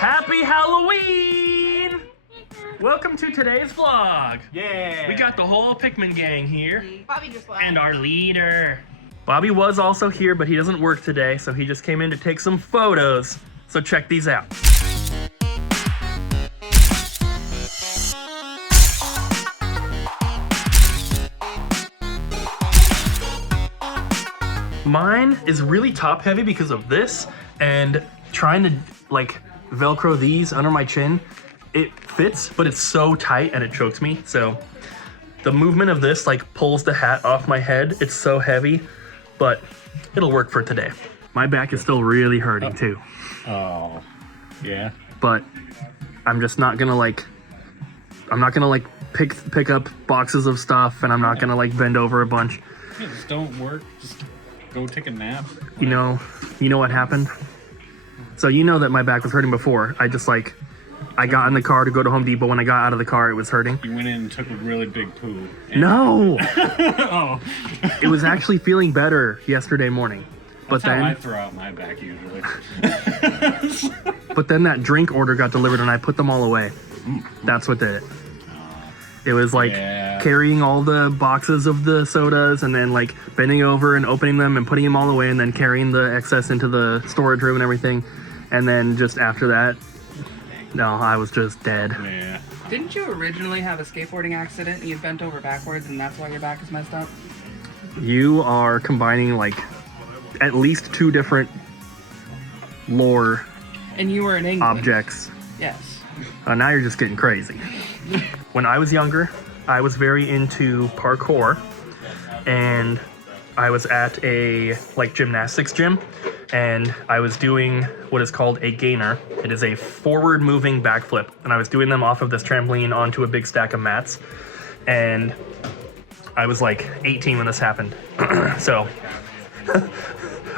Happy Halloween! Welcome to today's vlog. Yeah. We got the whole Pikmin gang here. Bobby just left. And our leader. Bobby was also here, but he doesn't work today, so he just came in to take some photos. So check these out. Mine is really top heavy because of this, and trying to like Velcro these under my chin, it fits, but it's so tight and it chokes me. So the movement of this like pulls the hat off my head. It's so heavy, but it'll work for today. My back is still really hurting too. Oh, yeah. But I'm just not gonna like, pick up boxes of stuff, and I'm not gonna like bend over a bunch. Yeah, just don't work. Just go take a nap. You know what happened? So you know that my back was hurting before. I got in the car to go to Home Depot. When I got out of the car, it was hurting. You went in and took a really big poo. And... No! Oh. It was actually feeling better yesterday morning. That's how I throw out my back usually. But then that drink order got delivered and I put them all away. That's what did it. It was like carrying all the boxes of the sodas and then like bending over and opening them and putting them all away and then carrying the excess into the storage room and everything. And then just after that, no, I was just dead. Yeah. Didn't you originally have a skateboarding accident and you bent over backwards and that's why your back is messed up? You are combining like at least two different lore And you were in England. objects. Yes. Now you're just getting crazy. When I was younger, I was very into parkour, and I was at a like gymnastics gym, and I was doing what is called a gainer. It is a forward moving backflip, and I was doing them off of this trampoline onto a big stack of mats, and I was like 18 when this happened. So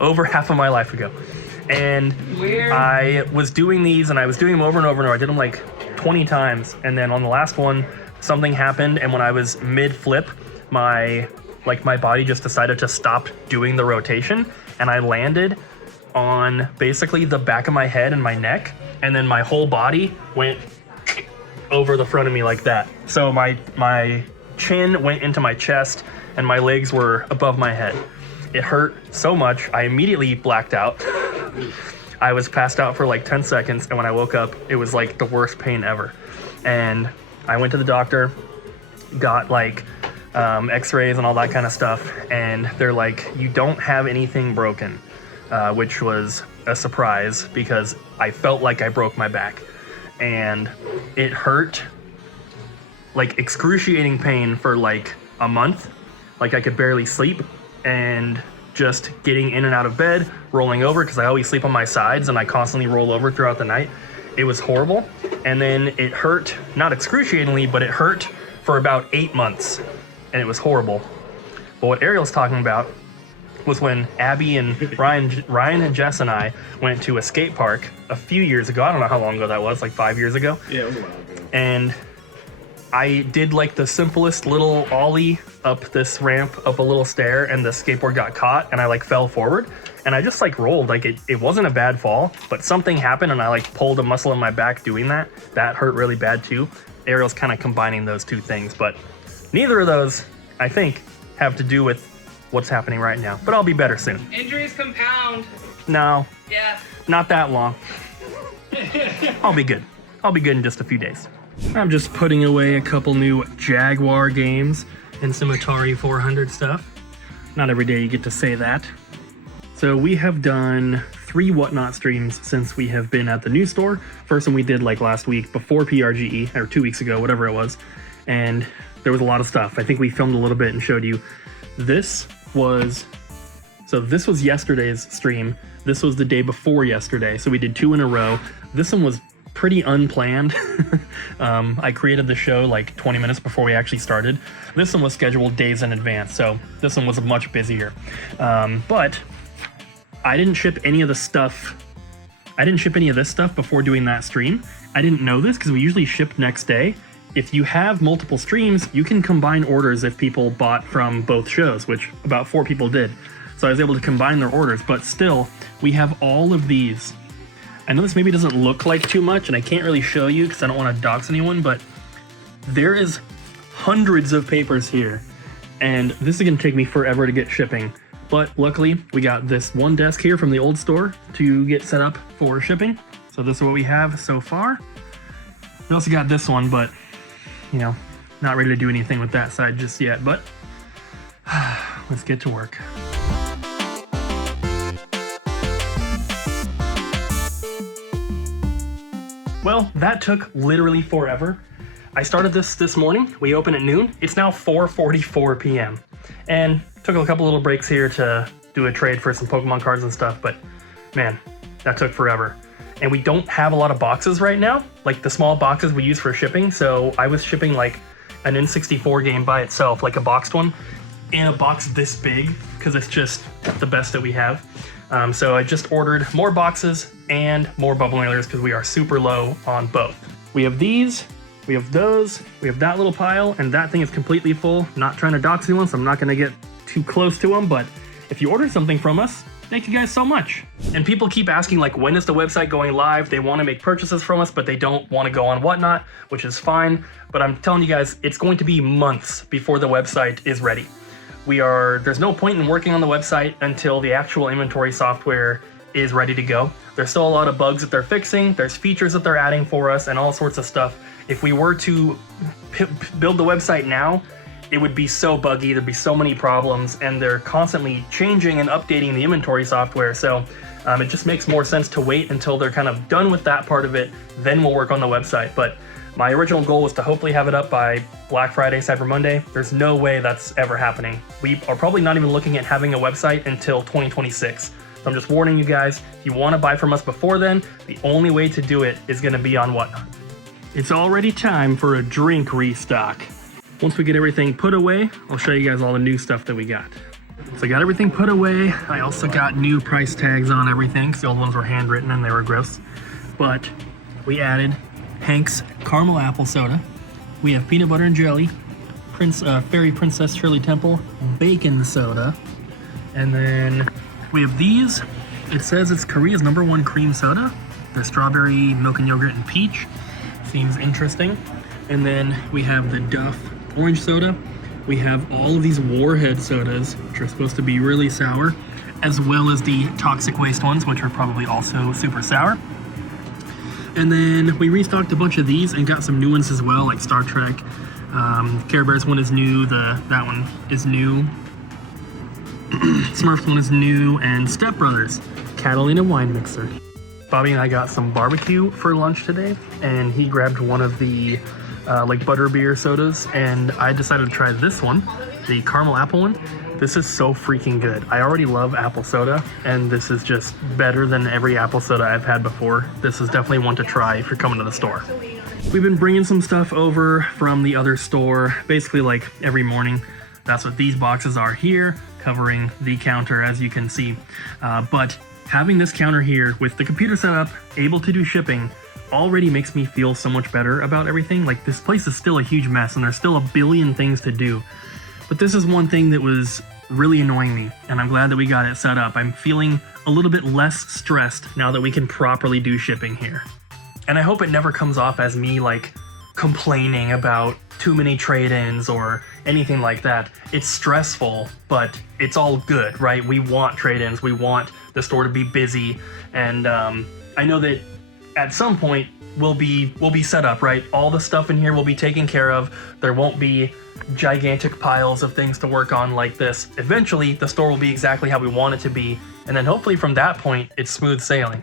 over half of my life ago. And Weird. I was doing these, and I was doing them over and over and over. I did them like 20 times, and then on the last one, something happened, and when I was mid-flip, my body just decided to stop doing the rotation, and I landed on basically the back of my head and my neck, and then my whole body went over the front of me like that. So my chin went into my chest, and my legs were above my head. It hurt so much, I immediately blacked out. I was passed out for like 10 seconds, and when I woke up, it was like the worst pain ever. And I went to the doctor, got like x-rays and all that kind of stuff, and they're like, you don't have anything broken, which was a surprise because I felt like I broke my back. And it hurt, like excruciating pain for like a month. Like I could barely sleep, and just getting in and out of bed, rolling over, because I always sleep on my sides and I constantly roll over throughout the night. It was horrible. And then it hurt, not excruciatingly, but it hurt for about 8 months, and it was horrible. But what Ariel's talking about was when Abby and Ryan and Jess and I went to a skate park a few years ago. I don't know how long ago that was, like 5 years ago. Yeah, it was a while ago. And I did like the simplest little ollie up this ramp, up a little stair, and the skateboard got caught, and I like fell forward, and I just like rolled. Like it wasn't a bad fall, but something happened, and I like pulled a muscle in my back doing that. That hurt really bad too. Ariel's kind of combining those two things, but neither of those, I think, have to do with what's happening right now. But I'll be better soon. Injuries compound. No, Yeah. not that long. I'll be good. I'll be good in just a few days. I'm just putting away a couple new Jaguar games and some Atari 400 stuff. Not every day you get to say that. So we have done 3 Whatnot streams since we have been at the new store. First one we did like last week before PRGE, or 2 weeks ago, whatever it was. And there was a lot of stuff. I think we filmed a little bit and showed you. This was yesterday's stream. This was the day before yesterday. So we did 2 in a row. This one was pretty unplanned. I created the show like 20 minutes before we actually started. This one was scheduled days in advance, so this one was much busier. But I didn't ship any of the stuff. I didn't ship any of this stuff before doing that stream. I didn't know this because we usually ship next day. If you have multiple streams, you can combine orders if people bought from both shows, which about 4 people did. So I was able to combine their orders, but still, we have all of these I know this maybe doesn't look like too much, and I can't really show you because I don't want to dox anyone, but there is hundreds of papers here, and this is going to take me forever to get shipping. But luckily, we got this one desk here from the old store to get set up for shipping. So this is what we have so far. We also got this one, but, you know, not ready to do anything with that side just yet, but let's get to work. Well, that took literally forever. I started this morning. We opened at noon. It's now 4:44 p.m. And took a couple little breaks here to do a trade for some Pokemon cards and stuff, but man, that took forever. And we don't have a lot of boxes right now, like the small boxes we use for shipping. So I was shipping like an N64 game by itself, like a boxed one, in a box this big, because it's just the best that we have. So I just ordered more boxes and more bubble mailers because we are super low on both. We have these, we have those, we have that little pile, and that thing is completely full. Not trying to dox anyone, so I'm not going to get too close to them, but if you order something from us, thank you guys so much. And people keep asking, like, when is the website going live? They want to make purchases from us, but they don't want to go on Whatnot, which is fine. But I'm telling you guys, it's going to be months before the website is ready. There's no point in working on the website until the actual inventory software is ready to go. There's still a lot of bugs that they're fixing. There's features that they're adding for us and all sorts of stuff. If we were to build the website now, it would be so buggy, there'd be so many problems, and they're constantly changing and updating the inventory software. So it just makes more sense to wait until they're kind of done with that part of it, then we'll work on the website. But my original goal was to hopefully have it up by Black Friday, Cyber Monday. There's no way that's ever happening. We are probably not even looking at having a website until 2026. So I'm just warning you guys, if you want to buy from us before then, the only way to do it is going to be on Whatnot. It's already time for a drink restock. Once we get everything put away, I'll show you guys all the new stuff that we got. So I got everything put away. I also got new price tags on everything, because the old ones were handwritten and they were gross. But we added Hank's Caramel Apple Soda. We have Peanut Butter and Jelly, Fairy Princess Shirley Temple Bacon Soda. And then we have these. It says it's Korea's #1 cream soda. The strawberry, milk and yogurt, and peach. Seems interesting. And then we have the Duff Orange Soda. We have all of these Warhead sodas, which are supposed to be really sour, as well as the Toxic Waste ones, which are probably also super sour. And then we restocked a bunch of these and got some new ones as well, like Star Trek. Care Bears one is new, that one is new. Smurfs one is new, and Step Brothers Catalina wine mixer. Bobby and I got some barbecue for lunch today, and he grabbed one of the like butterbeer sodas, and I decided to try this one, the caramel apple one. This is so freaking good. I already love apple soda, and this is just better than every apple soda I've had before. This is definitely one to try if you're coming to the store. We've been bringing some stuff over from the other store, basically like every morning. That's what these boxes are here, covering the counter, as you can see. But having this counter here with the computer set up, able to do shipping, already makes me feel so much better about everything. Like, this place is still a huge mess and there's still a billion things to do. But this is one thing that was really annoying me, and I'm glad that we got it set up. I'm feeling a little bit less stressed now that we can properly do shipping here. And I hope it never comes off as me like complaining about too many trade-ins or anything like that. It's stressful, but it's all good, right? We want trade-ins, we want the store to be busy, and I know that at some point we'll be set up, right? All the stuff in here will be taken care of. There won't be gigantic piles of things to work on like this. Eventually, the store will be exactly how we want it to be, and then hopefully from that point, it's smooth sailing.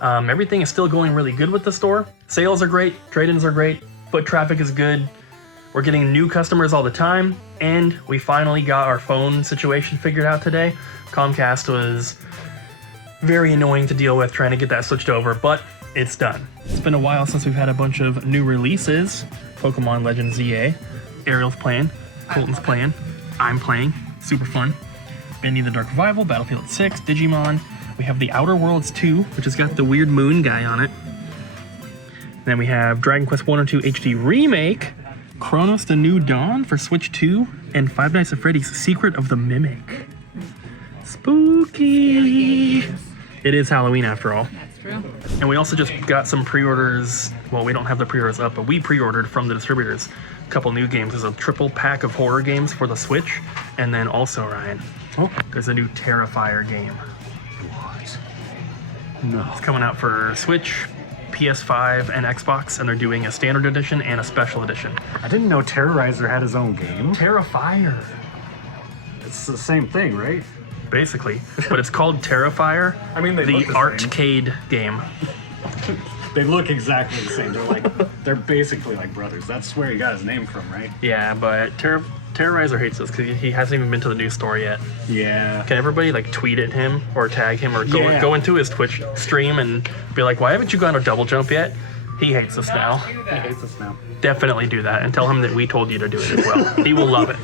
Everything is still going really good with the store. Sales are great, trade-ins are great, foot traffic is good. We're getting new customers all the time, and we finally got our phone situation figured out today. Comcast was very annoying to deal with trying to get that switched over, but it's done. It's been a while since we've had a bunch of new releases. Pokemon Legends ZA. Ariel's playing, Colton's playing, I'm playing, super fun. Bendy the Dark Revival, Battlefield 6, Digimon. We have the Outer Worlds 2, which has got the weird moon guy on it. Then we have Dragon Quest 1 and 2 HD Remake, Chronos the New Dawn for Switch 2, and Five Nights at Freddy's Secret of the Mimic. Spooky! It is Halloween after all. True. And we also just got some pre-orders. Well, we don't have the pre-orders up, but we pre-ordered from the distributors a couple new games. There's a triple pack of horror games for the Switch, and then also, Ryan, there's a new Terrifier game. What? No. It's coming out for Switch, PS5, and Xbox, and they're doing a standard edition and a special edition. I didn't know Terrorizer had his own game. Terrifier, It's the same thing, right? basically, but it's called Terrifier. I mean, they the look the arcade game. They look exactly the same. They're basically like brothers. That's where he got his name from, right? Yeah, but Terrorizer hates us because he hasn't even been to the new store yet. Yeah. Can everybody like tweet at him or tag him or Yeah. go into his Twitch stream and be like, why haven't you gone to Double Jump yet? He hates us now. He hates us now. Definitely do that and tell him that we told you to do it as well. He will love it.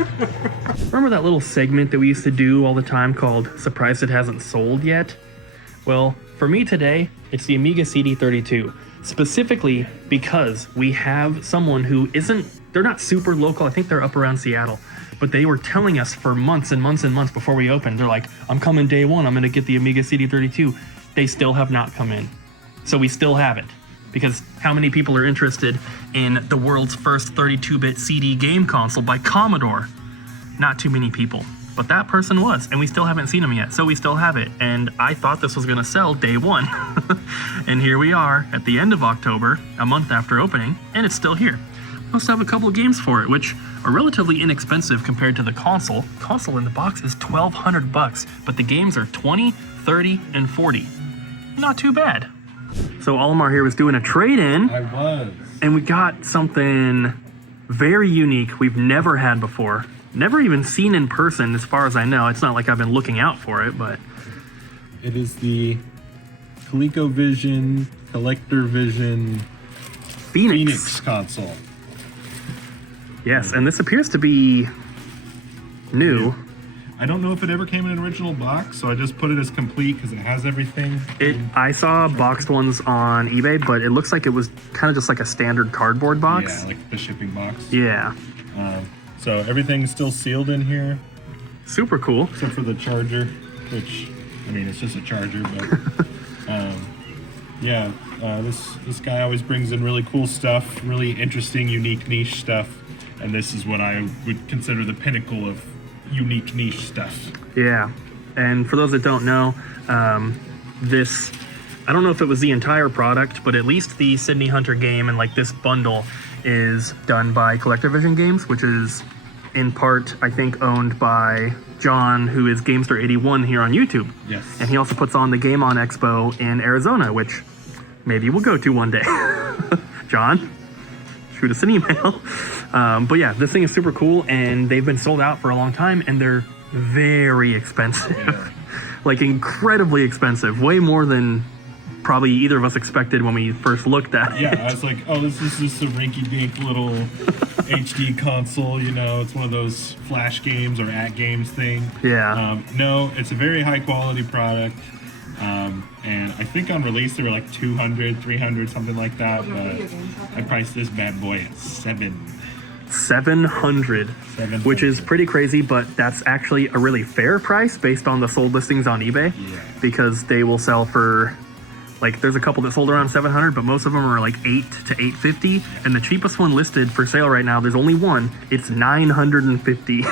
Remember that little segment that we used to do all the time called Surprised It Hasn't Sold Yet? Well, for me today, it's the Amiga CD32. Specifically because we have someone who they're not super local, I think they're up around Seattle, but they were telling us for months and months and months before we opened, they're like, I'm coming day one, I'm gonna get the Amiga CD32. They still have not come in. So we still have it. Because how many people are interested in the world's first 32-bit CD game console by Commodore? Not too many people. But that person was, and we still haven't seen him yet, so we still have it. And I thought this was gonna sell day one. And here we are at the end of October, a month after opening, and it's still here. We also have a couple of games for it, which are relatively inexpensive compared to the console. Console in the box is $1,200, but the games are $20, $30, and $40. Not too bad. So Olimar here was doing a trade-in, I was. and we got something very unique we've never had before. Never even seen in person, as far as I know. It's not like I've been looking out for it, but It is the ColecoVision Collector Vision Phoenix console. Yes, and this appears to be new. I don't know if it ever came in an original box, so I just put it as complete because it has everything. I saw boxed ones on eBay, but it looks like it was kind of just like a standard cardboard box. Yeah, like the shipping box. Yeah. So everything's still sealed in here, Super cool. except for the charger, which, I mean, it's just a charger, but yeah, this guy always brings in really cool stuff, really interesting, unique niche stuff, and this is what I would consider the pinnacle of unique niche stuff. Yeah. And for those that don't know, this, I don't know if it was the entire product, but at least the Sydney Hunter game and like this bundle is done by CollectorVision Games, which is in part, I think, owned by John, who is Gamester81 here on YouTube. Yes. And he also puts on the Game On Expo in Arizona, which maybe we'll go to one day. John, shoot us an email. But yeah, this thing is super cool, and they've been sold out for a long time, and they're very expensive. Yeah. Like incredibly expensive, way more than probably either of us expected when we first looked at it. Yeah, I was like, oh, this is just a rinky-dink little HD console, you know, it's one of those flash games or at games thing. Yeah. No, it's a very high-quality product, and I think on release they were like 200, 300, something like that, but I priced this bad boy at $700, which is pretty crazy, but that's actually a really fair price based on the sold listings on eBay. Yeah. Because they will sell for, like, there's a couple that sold around 700, but most of them are like 8 to 850, and the cheapest one listed for sale right now, there's only one. It's 950.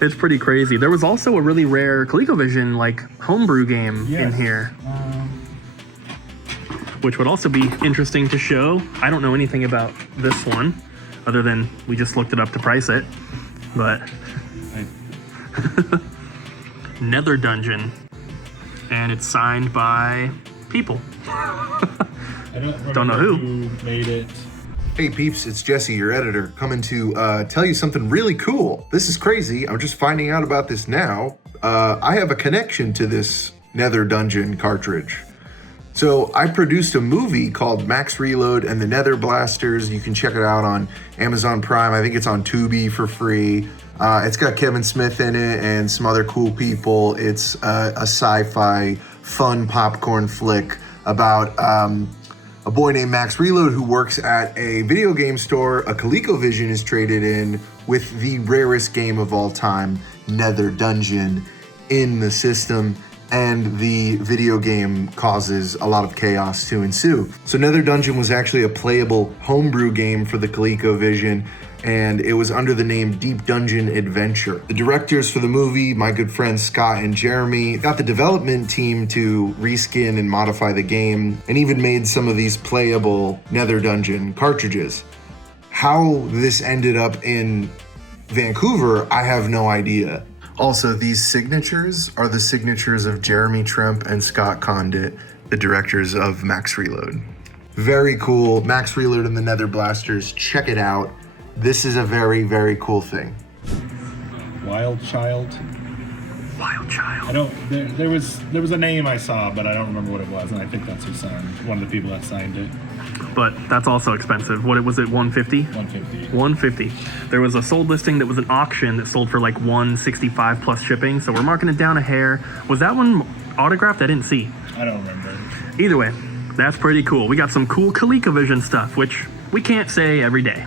It's pretty crazy. There was also a really rare ColecoVision like homebrew game in here, which would also be interesting to show. I don't know anything about this one, other than we just looked it up to price it, but Nether Dungeon, and it's signed by people. I don't know who made it. Hey peeps, it's Jesse, your editor, coming to tell you something really cool. This is crazy. I'm just finding out about this now. I have a connection to this Nether Dungeon cartridge. So I produced a movie called Max Reload and the Nether Blasters. You can check it out on Amazon Prime. I think it's on Tubi for free. It's got Kevin Smith in it and some other cool people. It's a sci-fi fun popcorn flick about a boy named Max Reload who works at a video game store. A ColecoVision is traded in with the rarest game of all time, Nether Dungeon, in the system. and the video game causes a lot of chaos to ensue. So Nether Dungeon was actually a playable homebrew game for the ColecoVision, and it was under the name Deep Dungeon Adventure. The directors for the movie, my good friends Scott and Jeremy, got the development team to reskin and modify the game, and even made some of these playable Nether Dungeon cartridges. How this ended up in Vancouver, I have no idea. Also, these signatures are the signatures of Jeremy Tremp and Scott Condit, the directors of Max Reload. Very cool. Max Reload and the Nether Blasters. Check it out. This is a very, very cool thing. Wild Child. Wild Child. I don't. There was a name I saw, but I don't remember what it was, and I think that's who signed. One of the people that signed it. But that's also expensive. What was it? 150? 150. 150. There was a sold listing that was an auction that sold for like 165 plus shipping. So we're marking it down a hair. Was that one autographed? I didn't see. I don't remember. Either way, that's pretty cool. We got some cool ColecoVision stuff, which we can't say every day.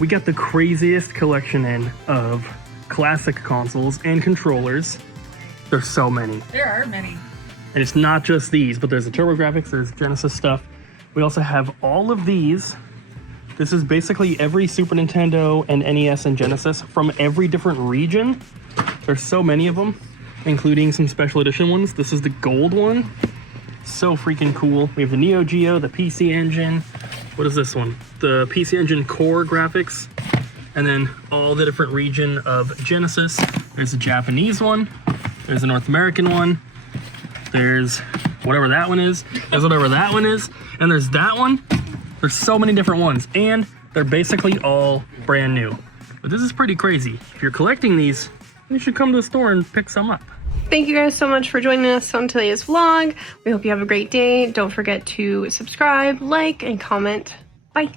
We got the craziest collection in of classic consoles and controllers. There's so many. There are many. And it's not just these, but there's the TurboGrafx, there's Genesis stuff. We also have all of these. This is basically every Super Nintendo and NES and Genesis from every different region. There's so many of them, including some special edition ones. This is the gold one. So freaking cool. We have the Neo Geo, the PC Engine. What is this one? The PC Engine Core graphics. And then all the different region of Genesis. There's a Japanese one. There's a North American one. There's whatever that one is. There's whatever that one is. And there's that one. There's so many different ones. And they're basically all brand new. But this is pretty crazy. If you're collecting these, you should come to the store and pick some up. Thank you guys so much for joining us on today's vlog. We hope you have a great day. Don't forget to subscribe, like, and comment. Bye.